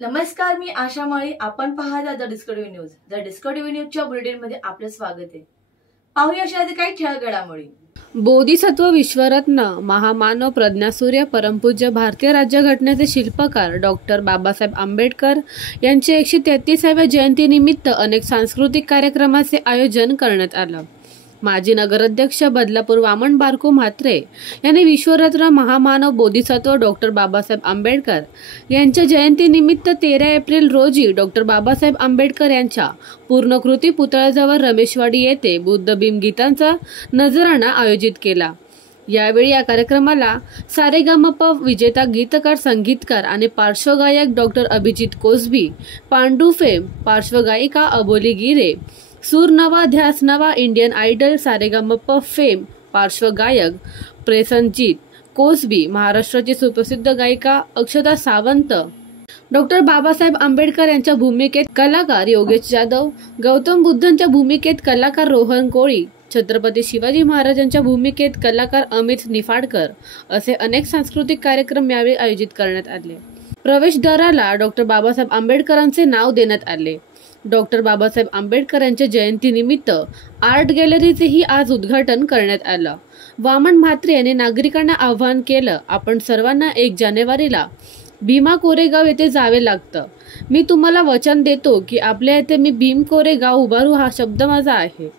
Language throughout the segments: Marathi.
नमस्कार, मी आशा माळी. आपण पाहता the discovery news. The discovery न्यूजच्या बुलेटिनमध्ये आपलं स्वागत आहे. पाहूया अशा काही ठळक घडामोडी. बोधिसत्व विश्वरत्न महामानव प्रज्ञासूर्य परमपूज्य भारतीय राज्यघटनेचे शिल्पकार डॉक्टर बाबासाहेब आंबेडकर यांचे 133व्या जयंतीनिमित्त अनेक सांस्कृतिक कार्यक्रमाचे आयोजन करण्यात आलं. माजी नगराध्यक्ष बदलापूर वामन बारकू म्हात्रे यांनी विश्वरत्न महामानव बोधिसत्व डॉक्टर बाबासाहेब आंबेडकर यांच्या जयंतीनिमित्त 13 एप्रिल रोजी डॉक्टर बाबासाहेब आंबेडकर यांच्या पूर्णकृती पुतळ्याजवळ रमेशवाडी येथे बुद्धबीम गीतांचा नजराणा आयोजित केला. यावेळी या कार्यक्रमाला सारेगमप विजेता गीतकार, संगीतकार आणि पार्श्वगायक डॉक्टर अभिजित कोसबी, पांडू फेम पार्श्वगायिका अबोली गिरे, सूर नवा ध्यास नवा इंडियन आयडल सारेगमप फेम पार्श्वगायक प्रसेनजीत कोसबी, महाराष्ट्राची सुप्रसिद्ध गायिका अक्षता सावंत, डॉक्टर बाबासाहेब आंबेडकर यांच्या भूमिकेत कलाकार योगेश जाधव, गौतम बुद्धांच्या भूमिकेत कलाकार रोहन कोळी, छत्रपती शिवाजी महाराजांच्या भूमिकेत कलाकार अमित निफाडकर असे अनेक सांस्कृतिक कार्यक्रम यावेळी आयोजित करण्यात आले. प्रवेशद्वाराला डॉक्टर बाबासाहेब आंबेडकरांचे नाव देण्यात आले. डॉक्टर बाबासाहेब आंबेडकर यांच्या जयंतीनिमित्त आर्ट गॅलरीचेही आज उद्घाटन करण्यात आलं. वामन म्हात्रे यांनी नागरिकांना आवाहन केलं, आपण सर्वांना 1 जानेवारीला भीमा कोरेगाव येथे जावे लागतं. मी तुम्हाला वचन देतो की आपल्या येथे मी भीम कोरेगाव उभारू, हा शब्द माझा आहे.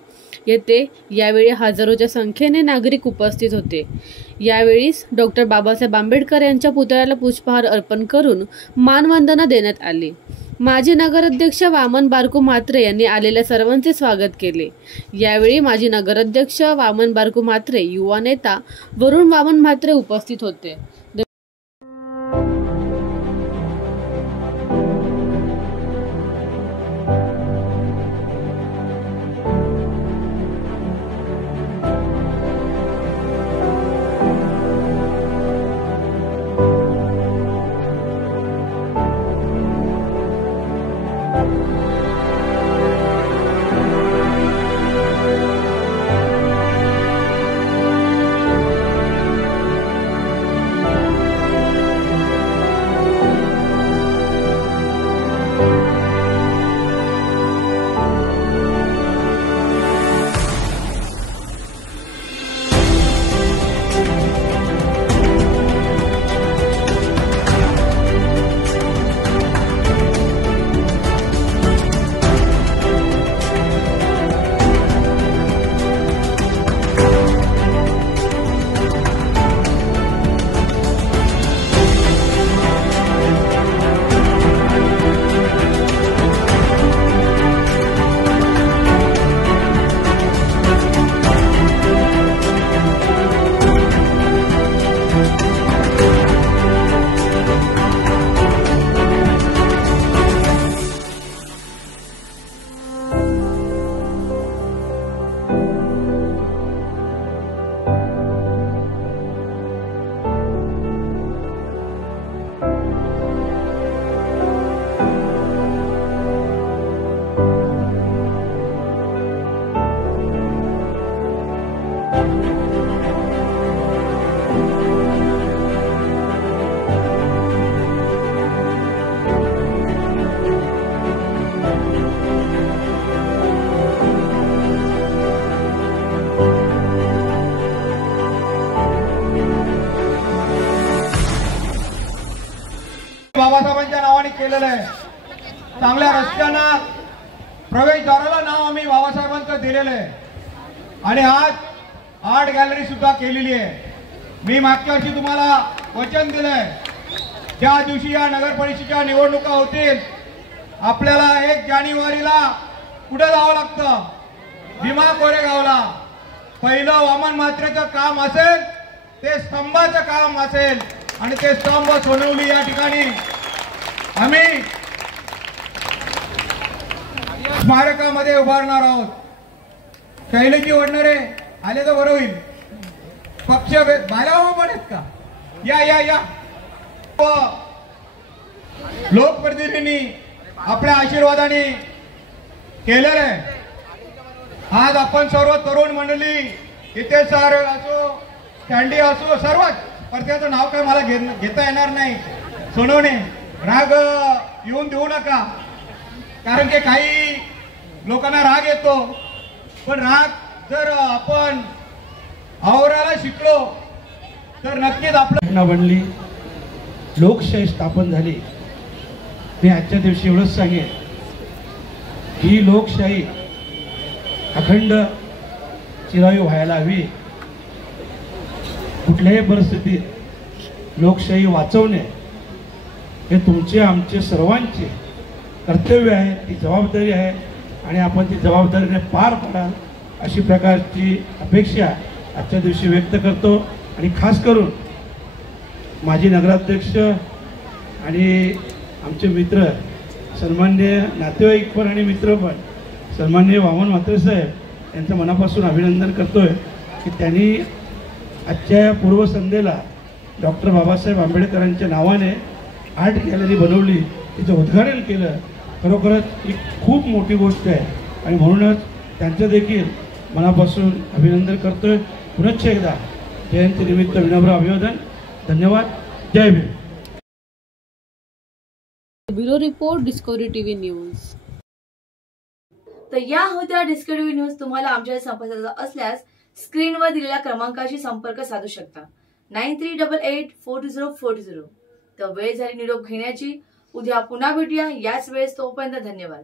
येथे यावेळी हजारोच्या संख्येने नागरिक उपस्थित होते. यावेळीच डॉक्टर बाबासाहेब आंबेडकर यांच्या पुतळ्याला पुष्पहार अर्पण करून मानवंदना देण्यात आली. माजी नगराध्यक्ष वामन बारकू म्हात्रे यांनी आलेल्या सर्वांचे स्वागत केले. यावेळी माजी नगराध्यक्ष वामन बारकू म्हात्रे, युवा नेता वरुण वामन म्हात्रे उपस्थित होते. बाबासाहेबांच्या नावाने केलेलं आहे. चांगल्या रस्त्यांना प्रवेशद्वाराला नाव आम्ही बाबासाहेबांचं दिलेलं आहे आणि आज आर्ट गॅलरी सुद्धा केलेली आहे. मी मागच्या वर्षी तुम्हाला वचन दिलंय, ज्या दिवशी या नगर परिषदेच्या निवडणुका होतील आपल्याला 1 जानेवारीला कुठे जावं लागतं, भीमा कोरेगावला. पहिलं वामन म्हात्रेचं काम असेल ते स्तंभाचं काम असेल आणि ते स्तंभ सोनवली या ठिकाणी आम्ही स्मारकामध्ये उभारणार आहोत. शैलेजी वडणारे आले तर बरं होईल. पक्ष बालावा पण आहेत का? या या या लोकप्रतिनिधींनी आपल्या आशीर्वादाने केलेलं आहे. आज आपण सर्व तरुण मंडळी इथे सर असो, कॅन्डी असो, सर्वच प्रत्येकाचं नाव काय मला घेता येणार नाही. सोनवणे, राग येऊन देऊ नका, कारण की काही लोकांना राग येतो, पण राग जर आपण आवरायला शिकलो तर नक्कीच आपलं घटना बनली, लोकशाही स्थापन झाली. मी आजच्या दिवशी एवढंच सांगेन ही लोकशाही अखंड चिरायू व्हायला हवी. कुठल्याही परिस्थितीत लोकशाही वाचवणे हे तुमचे आमचे सर्वांचे कर्तव्य आहे, ती जबाबदारी आहे आणि आपण ती जबाबदारीने पार पाडाल अशी प्रकारची अपेक्षा आजच्या दिवशी व्यक्त करतो. आणि खास करून माजी नगराध्यक्ष आणि आमचे मित्र, सन्माननीय नातेवाईक पण आणि मित्र पण, सन्माननीय वामन म्हात्रे साहेब यांचं मनापासून अभिनंदन करतोय की त्यांनी आजच्या पूर्वसंध्येला डॉक्टर बाबासाहेब आंबेडकरांच्या नावाने आर्ट गॅलरी बनवली, तिचं उद्घाटन केलं. खरोखरच ही खूप मोठी गोष्ट आहे आणि म्हणूनच त्यांचं देखील मनापासून अभिनंदन करतोय. पुनश्च एकदा जयंतीनिमित्त विनम्र अभिवादन. धन्यवाद. जय Bhim. Bureau report, Discovery TV news. तर या होत्या डिस्कवरी टीव्ही न्यूज. तुम्हाला आमच्या संपर्कात असल्यास स्क्रीनवर दिलेल्या क्रमांकाशी संपर्क साधू शकता. 93884040. तर वेळ झाली निरोप घेण्याची. उद्या पुन्हा भेटूया याच वेळेस. तोपर्यंत धन्यवाद.